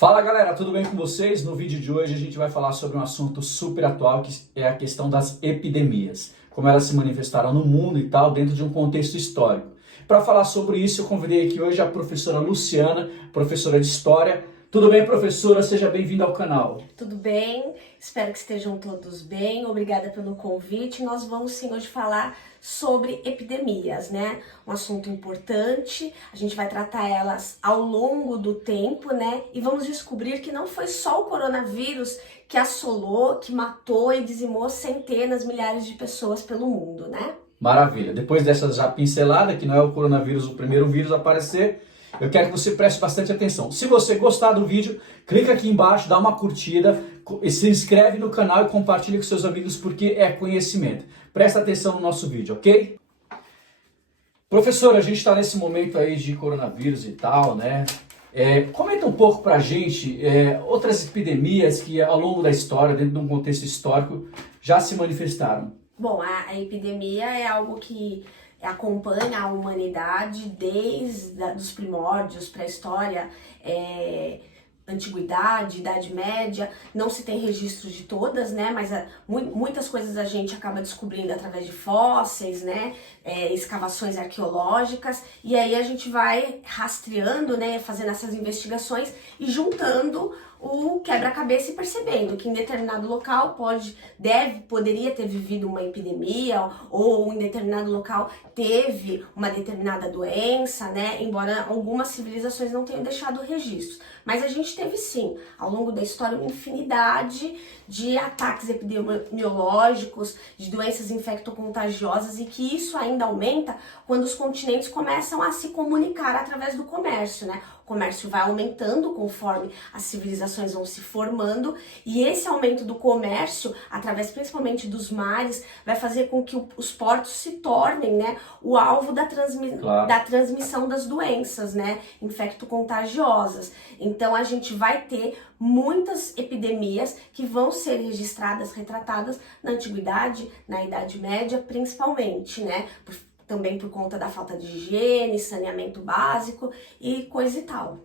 Fala galera, tudo bem com vocês? No vídeo de hoje a gente vai falar sobre um assunto super atual que é a questão das epidemias, como elas se manifestaram no mundo e tal, dentro de um contexto histórico. Para falar sobre isso eu convidei aqui hoje a professora Luciana, professora de História. Tudo bem, professora? Seja bem-vinda ao canal. Tudo bem, espero que estejam todos bem, obrigada pelo convite. Nós vamos sim hoje falar sobre epidemias, né? Um assunto importante, a gente vai tratar elas ao longo do tempo, né? E vamos descobrir que não foi só o coronavírus que assolou, que matou e dizimou centenas, milhares de pessoas pelo mundo, né? Maravilha. Depois dessa já pincelada, que não é o coronavírus o primeiro vírus a aparecer, eu quero que você preste bastante atenção. Se você gostar do vídeo, clica aqui embaixo, dá uma curtida, se inscreve no canal e compartilha com seus amigos porque é conhecimento. Presta atenção no nosso vídeo, ok? Professora, a gente está nesse momento aí de coronavírus e tal, né? Comenta um pouco pra gente outras epidemias que ao longo da história, dentro de um contexto histórico, já se manifestaram. Bom, a epidemia é algo que acompanha a humanidade desde os primórdios, pré-história, antiguidade, Idade Média. Não se tem registro de todas, né? Mas muitas coisas a gente acaba descobrindo através de fósseis, né? Escavações arqueológicas. E aí a gente vai rastreando, né? Fazendo essas investigações e juntando o quebra-cabeça e percebendo que em determinado local poderia ter vivido uma epidemia ou em determinado local teve uma determinada doença, né? Embora algumas civilizações não tenham deixado registros. Mas a gente teve sim, ao longo da história, uma infinidade de ataques epidemiológicos, de doenças infectocontagiosas e que isso ainda aumenta quando os continentes começam a se comunicar através do comércio, né? O comércio vai aumentando conforme as civilizações vão se formando e esse aumento do comércio, através principalmente dos mares, vai fazer com que os portos se tornem, né, o alvo da transmissão das doenças, né, infectocontagiosas. Então a gente vai ter muitas epidemias que vão ser registradas, retratadas na Antiguidade, na Idade Média principalmente, né, também por conta da falta de higiene, saneamento básico e coisa e tal.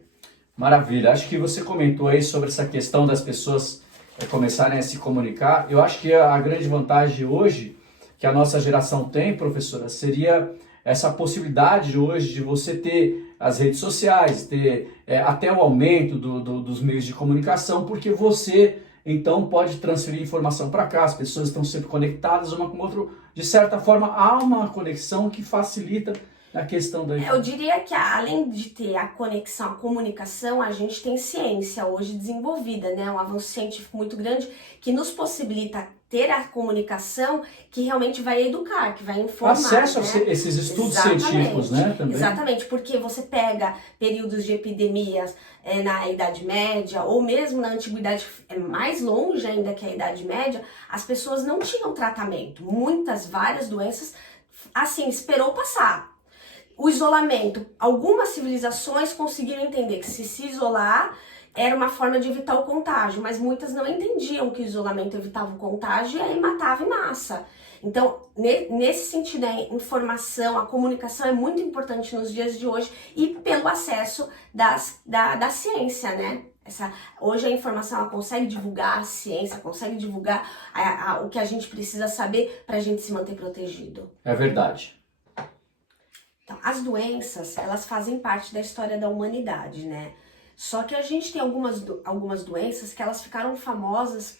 Maravilha. Acho que você comentou aí sobre essa questão das pessoas começarem a se comunicar. Eu acho que a grande vantagem hoje que a nossa geração tem, professora, seria essa possibilidade hoje de você ter as redes sociais, ter até o aumento dos meios de comunicação, porque você então pode transferir informação para cá, as pessoas estão sempre conectadas uma com a outra. De certa forma, há uma conexão que facilita a questão da... Eu diria que além de ter a conexão, a comunicação, a gente tem ciência hoje desenvolvida, né? Um avanço científico muito grande que nos possibilita ter a comunicação que realmente vai educar, que vai informar. Acesso né? a esses estudos científicos, né? Também. Exatamente, porque você pega períodos de epidemias na Idade Média, ou mesmo na Antiguidade, mais longe ainda que a Idade Média, as pessoas não tinham tratamento. Várias doenças, assim, esperou passar. O isolamento, algumas civilizações conseguiram entender que se isolar era uma forma de evitar o contágio, mas muitas não entendiam que o isolamento evitava o contágio e aí matava em massa. Então, nesse sentido, a informação, a comunicação é muito importante nos dias de hoje e pelo acesso da ciência, né? Hoje a informação ela consegue divulgar a ciência, consegue divulgar o que a gente precisa saber para a gente se manter protegido. É verdade. Então, as doenças, elas fazem parte da história da humanidade, né? Só que a gente tem algumas doenças que elas ficaram famosas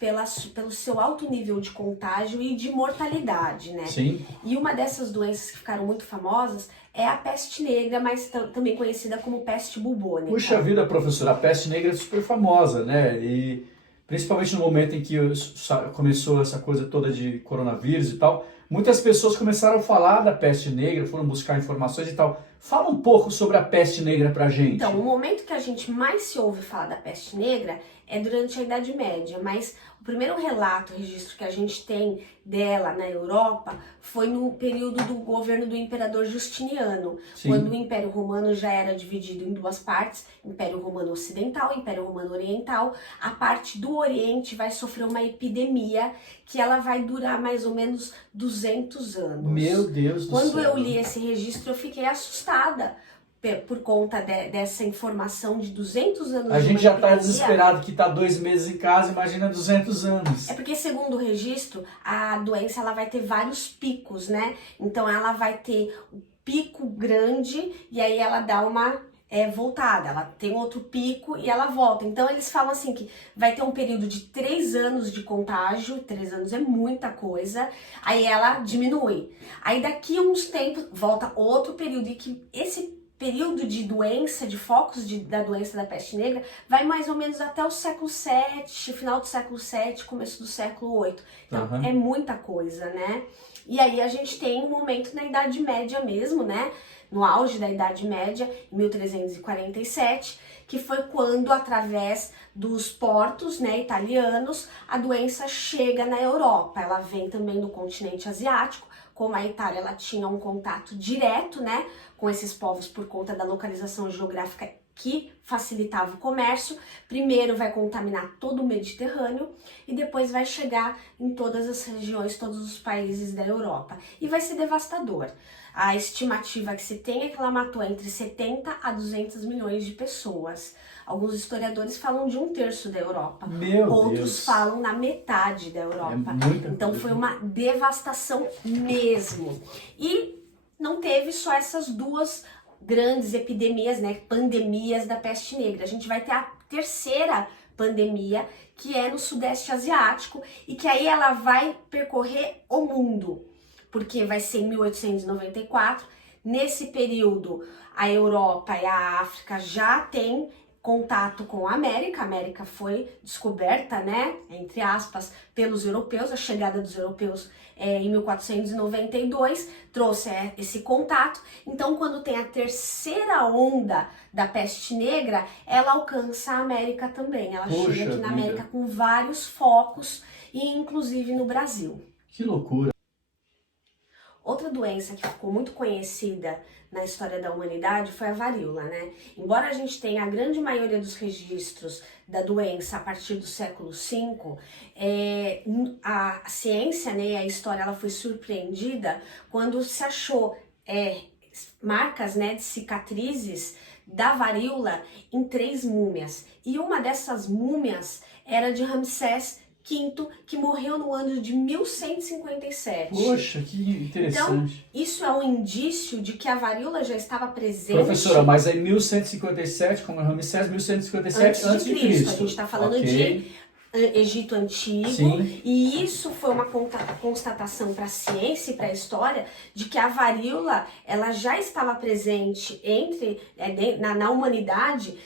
pelo seu alto nível de contágio e de mortalidade, né? Sim. E uma dessas doenças que ficaram muito famosas é a peste negra, mas também conhecida como peste bubônica. Puxa vida, professora, a peste negra é super famosa, né? E principalmente no momento em que começou essa coisa toda de coronavírus e tal, muitas pessoas começaram a falar da peste negra, foram buscar informações e tal. Fala um pouco sobre a peste negra pra gente. Então, o momento que a gente mais se ouve falar da peste negra é durante a Idade Média, mas o primeiro registro que a gente tem dela na Europa foi no período do governo do imperador Justiniano, Sim. Quando o Império Romano já era dividido em duas partes, Império Romano Ocidental e Império Romano Oriental. A parte do Oriente vai sofrer uma epidemia que ela vai durar mais ou menos 200 anos. Meu Deus do céu. Quando eu li esse registro, eu fiquei assustada, por conta dessa informação de 200 anos A de gente já está epidemia. desesperado que está 2 meses em casa, imagina 200 anos. É porque, segundo o registro, a doença ela vai ter vários picos, né? Então ela vai ter o pico grande e aí ela dá uma voltada, ela tem outro pico e ela volta. Então eles falam assim que vai ter um período de 3 anos de contágio, 3 anos é muita coisa, aí ela diminui. Aí daqui a uns tempos volta outro período e que esse período de doença, de focos da doença da peste negra, vai mais ou menos até o século VII, final do século VII, começo do século VIII. Então, é muita coisa, né? E aí a gente tem um momento na Idade Média mesmo, né? No auge da Idade Média, em 1347, que foi quando, através dos portos, né, italianos, a doença chega na Europa. Ela vem também do continente asiático. Como a Itália ela tinha um contato direto, né, com esses povos por conta da localização geográfica que facilitava o comércio, primeiro vai contaminar todo o Mediterrâneo e depois vai chegar em todas as regiões, todos os países da Europa. E vai ser devastador. A estimativa que se tem é que ela matou entre 70 a 200 milhões de pessoas. Alguns historiadores falam de 1/3 da Europa. Outros falam na metade da Europa. Então foi uma devastação mesmo. E não teve só essas duas grandes epidemias, né, pandemias da peste negra. A gente vai ter a terceira pandemia, que é no Sudeste Asiático, e que aí ela vai percorrer o mundo, porque vai ser em 1894. Nesse período, a Europa e a África já têm contato com a América foi descoberta, né, entre aspas, pelos europeus. A chegada dos europeus em 1492 trouxe esse contato. Então, quando tem a terceira onda da peste negra, ela alcança a América também. Ela chega aqui na América com vários focos, e inclusive no Brasil. Que loucura! Outra doença que ficou muito conhecida na história da humanidade foi a varíola, né? Embora a gente tenha a grande maioria dos registros da doença a partir do século V, a ciência, né, a história, ela foi surpreendida quando se achou marcas, né, de cicatrizes da varíola em 3 múmias. E uma dessas múmias era de Ramsés V, que morreu no ano de 1157. Poxa, que interessante. Então, isso é um indício de que a varíola já estava presente. Professora, mas aí 1157, como é Ramsés, 1157 antes de Cristo. A gente está falando de Egito Antigo. Sim. E isso foi uma constatação para a ciência e para a história de que a varíola ela já estava presente na humanidade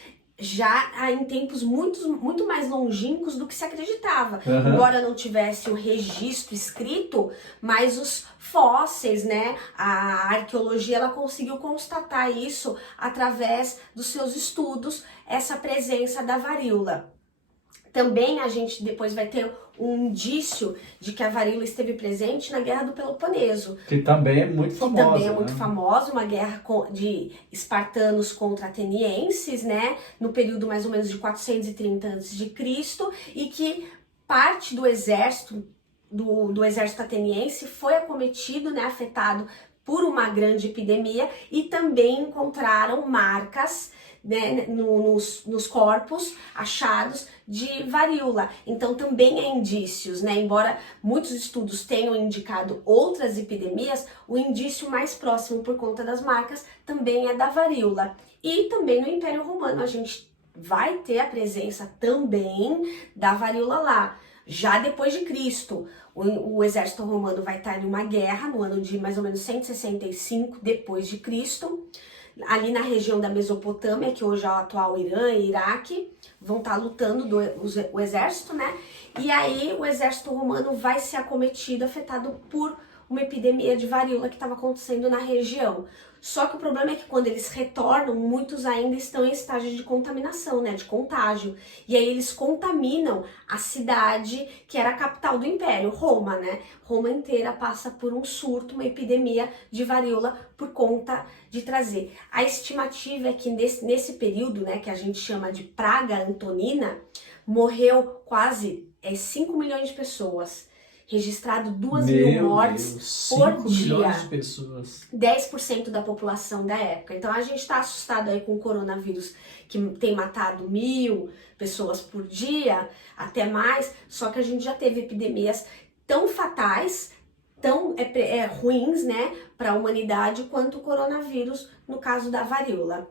já em tempos muito mais longínquos do que se acreditava. Embora não tivesse o registro escrito, mas os fósseis, né, a arqueologia, ela conseguiu constatar isso através dos seus estudos, essa presença da varíola. Também a gente depois vai ter um indício de que a varíola esteve presente na Guerra do Peloponeso. Que também é muito famosa. Que também é muito famosa, uma guerra de espartanos contra atenienses, né? No período mais ou menos de 430 a.C. E que parte do exército, do exército ateniense foi acometido, né? Afetado por uma grande epidemia, e também encontraram marcas, né, nos corpos achados de varíola. Então também é indícios, né? Embora muitos estudos tenham indicado outras epidemias, o indício mais próximo por conta das marcas também é da varíola. E também no Império Romano a gente vai ter a presença também da varíola lá. Já depois de Cristo, o exército romano vai estar em uma guerra no ano de mais ou menos 165 depois de Cristo, ali na região da Mesopotâmia, que hoje é o atual Irã e Iraque, vão estar lutando o exército, né? E aí o exército romano vai ser acometido, afetado por uma epidemia de varíola que estava acontecendo na região. Só que o problema é que quando eles retornam, muitos ainda estão em estágio de contaminação, né, de contágio. E aí eles contaminam a cidade que era a capital do Império, Roma, né? Roma inteira passa por um surto, uma epidemia de varíola por conta de trazer. A estimativa é que nesse período, né, que a gente chama de praga antonina, morreu quase 5 milhões de pessoas. registrado 2.000 mortes por 5 dia. milhões de pessoas. 10% da população da época. Então a gente está assustado aí com o coronavírus, que tem matado 1.000 pessoas por dia, até mais, só que a gente já teve epidemias tão fatais, tão ruins, né, para a humanidade, quanto o coronavírus, no caso da varíola.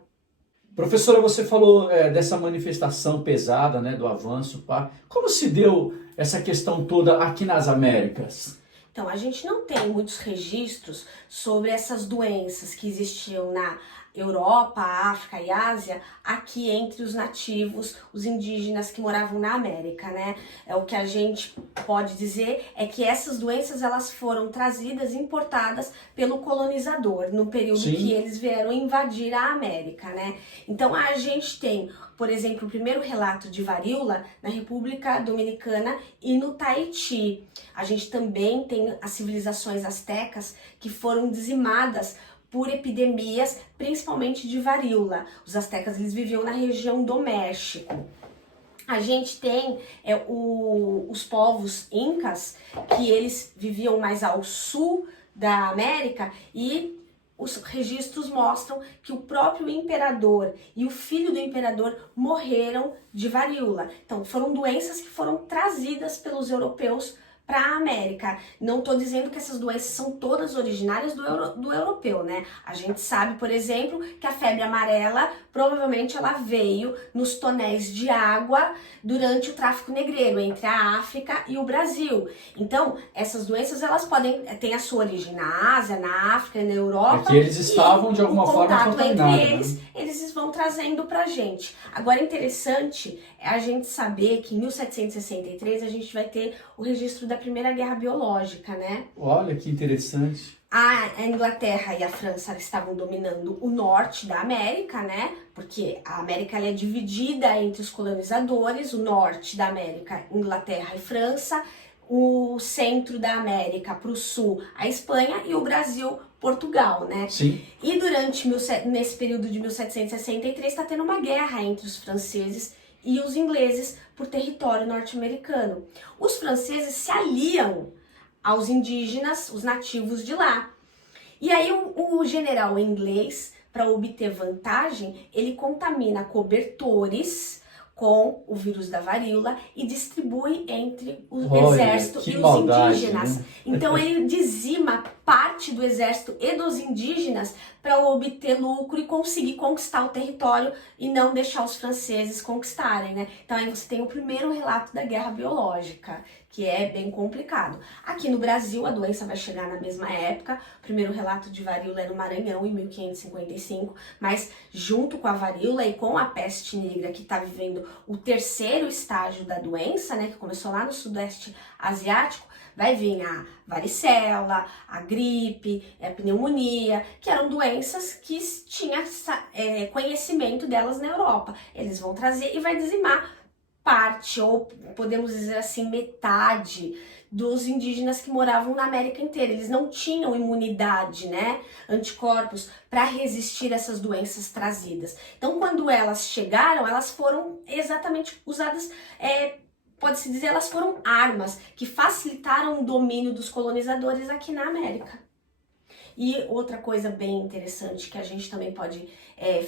Professora, você falou dessa manifestação pesada, né, do avanço, pá. Como se deu essa questão toda aqui nas Américas? Então, a gente não tem muitos registros sobre essas doenças que existiam na Europa, África e Ásia, aqui entre os nativos, os indígenas que moravam na América, né? O que a gente pode dizer é que essas doenças, elas foram trazidas, importadas pelo colonizador, no período Sim. que eles vieram invadir a América, né? Então, a gente tem, por exemplo, o primeiro relato de varíola na República Dominicana e no Tahiti. A gente também tem as civilizações astecas que foram dizimadas por epidemias, principalmente de varíola. Os astecas, eles viviam na região do México. A gente tem os povos incas, que eles viviam mais ao sul da América, e os registros mostram que o próprio imperador e o filho do imperador morreram de varíola. Então, foram doenças que foram trazidas pelos europeus para a América. Não estou dizendo que essas doenças são todas originárias do europeu, né? A gente sabe, por exemplo, que a febre amarela provavelmente ela veio nos tonéis de água durante o tráfico negreiro entre a África e o Brasil. Então, essas doenças elas podem ter a sua origem na Ásia, na África, na Europa. É que eles estavam de alguma forma contaminados, entre eles, né? Eles vão trazendo pra gente. Agora, interessante é a gente saber que em 1763 a gente vai ter o registro da Primeira Guerra Biológica, né? Olha que interessante. A Inglaterra e a França estavam dominando o norte da América, né? Porque a América ela é dividida entre os colonizadores, o norte da América, Inglaterra e França, o centro da América para o sul, a Espanha, e o Brasil, Portugal, né? Sim. E nesse período de 1763 está tendo uma guerra entre os franceses e os ingleses por território norte-americano. Os franceses se aliam aos indígenas, os nativos de lá. E aí o general inglês, para obter vantagem, ele contamina cobertores com o vírus da varíola e distribui entre o exército e os indígenas. Né? Então ele dizima parte do exército e dos indígenas para obter lucro e conseguir conquistar o território e não deixar os franceses conquistarem, né? Então aí você tem o primeiro relato da guerra biológica, que é bem complicado. Aqui no Brasil a doença vai chegar na mesma época. O primeiro relato de varíola é no Maranhão, em 1555, mas junto com a varíola e com a peste negra, que está vivendo o terceiro estágio da doença, né, que começou lá no Sudeste Asiático, vai vir a varicela, a gripe, a pneumonia, que eram doenças que tinha conhecimento delas na Europa. Eles vão trazer e vai dizimar parte, ou podemos dizer assim, metade dos indígenas que moravam na América inteira. Eles não tinham imunidade, né, anticorpos para resistir a essas doenças trazidas. Então, quando elas chegaram, elas foram exatamente usadas, pode-se dizer, elas foram armas que facilitaram o domínio dos colonizadores aqui na América. E outra coisa bem interessante que a gente também pode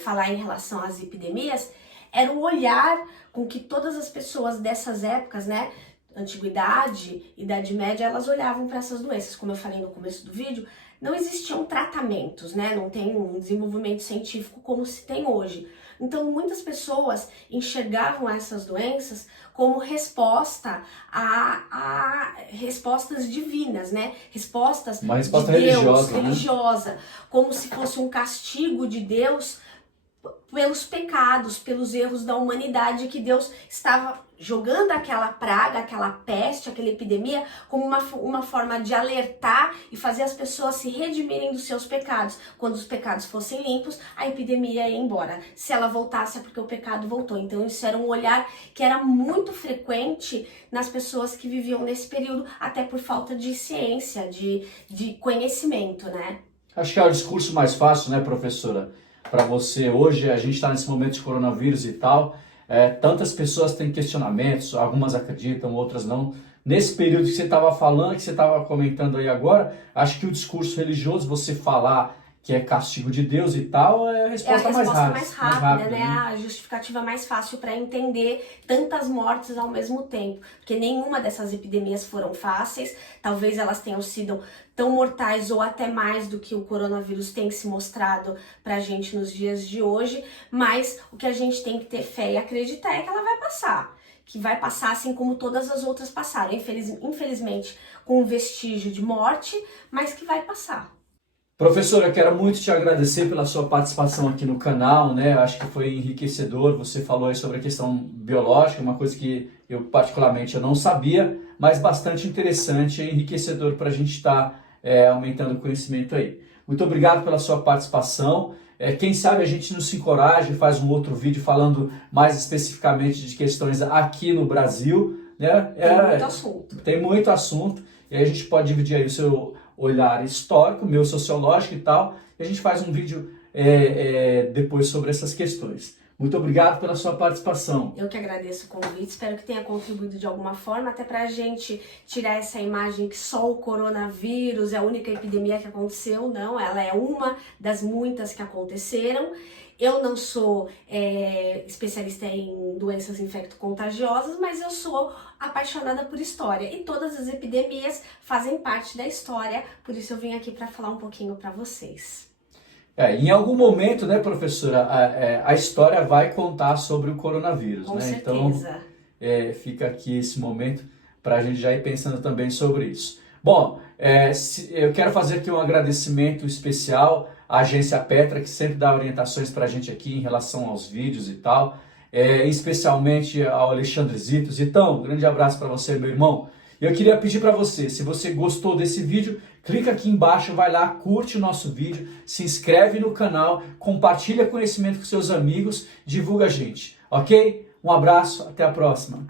falar em relação às epidemias era o olhar com que todas as pessoas dessas épocas, né, Antiguidade, Idade Média, elas olhavam para essas doenças. Como eu falei no começo do vídeo, não existiam tratamentos, né, não tem um desenvolvimento científico como se tem hoje. Então, muitas pessoas enxergavam essas doenças como resposta a respostas divinas, né? Respostas uma resposta de Deus, religiosa, né? Como se fosse um castigo de Deus pelos pecados, pelos erros da humanidade, que Deus estava jogando aquela praga, aquela peste, aquela epidemia como uma forma de alertar e fazer as pessoas se redimirem dos seus pecados. Quando os pecados fossem limpos, a epidemia ia embora. Se ela voltasse, é porque o pecado voltou. Então isso era um olhar que era muito frequente nas pessoas que viviam nesse período, até por falta de ciência, de conhecimento, né? Acho que é o discurso mais fácil, né, professora? Para você, hoje a gente está nesse momento de coronavírus e tal, tantas pessoas têm questionamentos, algumas acreditam, outras não, nesse período que você estava falando, que você estava comentando aí agora, acho que o discurso religioso, você falar que é castigo de Deus e tal, é a resposta, mais rápida, né? né? A justificativa mais fácil para entender tantas mortes ao mesmo tempo. Porque nenhuma dessas epidemias foram fáceis. Talvez elas tenham sido tão mortais ou até mais do que o coronavírus tem se mostrado pra gente nos dias de hoje. Mas o que a gente tem que ter fé e acreditar é que ela vai passar. Que vai passar assim como todas as outras passaram. Infelizmente, com um vestígio de morte, mas que vai passar. Professora, eu quero muito te agradecer pela sua participação aqui no canal, né? Acho que foi enriquecedor. Você falou aí sobre a questão biológica, uma coisa que eu particularmente eu não sabia, mas bastante interessante e enriquecedor para a gente estar aumentando o conhecimento aí. Muito obrigado pela sua participação. Quem sabe a gente não se encoraja e faz um outro vídeo falando mais especificamente de questões aqui no Brasil, né? Tem muito assunto. Tem muito assunto e aí a gente pode dividir aí o seu olhar histórico, meu sociológico e tal, e a gente faz um vídeo depois sobre essas questões. Muito obrigado pela sua participação. Eu que agradeço o convite, espero que tenha contribuído de alguma forma, até pra gente tirar essa imagem que só o coronavírus é a única epidemia que aconteceu. Não, ela é uma das muitas que aconteceram. Eu não sou especialista em doenças infecto-contagiosas, mas eu sou apaixonada por história e todas as epidemias fazem parte da história, por isso eu vim aqui para falar um pouquinho para vocês. Em algum momento, né, professora, a história vai contar sobre o coronavírus, Com né? certeza. Então, fica aqui esse momento para a gente já ir pensando também sobre isso. Bom, eu quero fazer aqui um agradecimento especial à agência Petra, que sempre dá orientações para a gente aqui em relação aos vídeos e tal, especialmente ao Alexandre Zitos. Então, um grande abraço para você, meu irmão. Eu queria pedir para você, se você gostou desse vídeo, clica aqui embaixo, vai lá, curte o nosso vídeo, se inscreve no canal, compartilha conhecimento com seus amigos, divulga a gente, ok? Um abraço, até a próxima.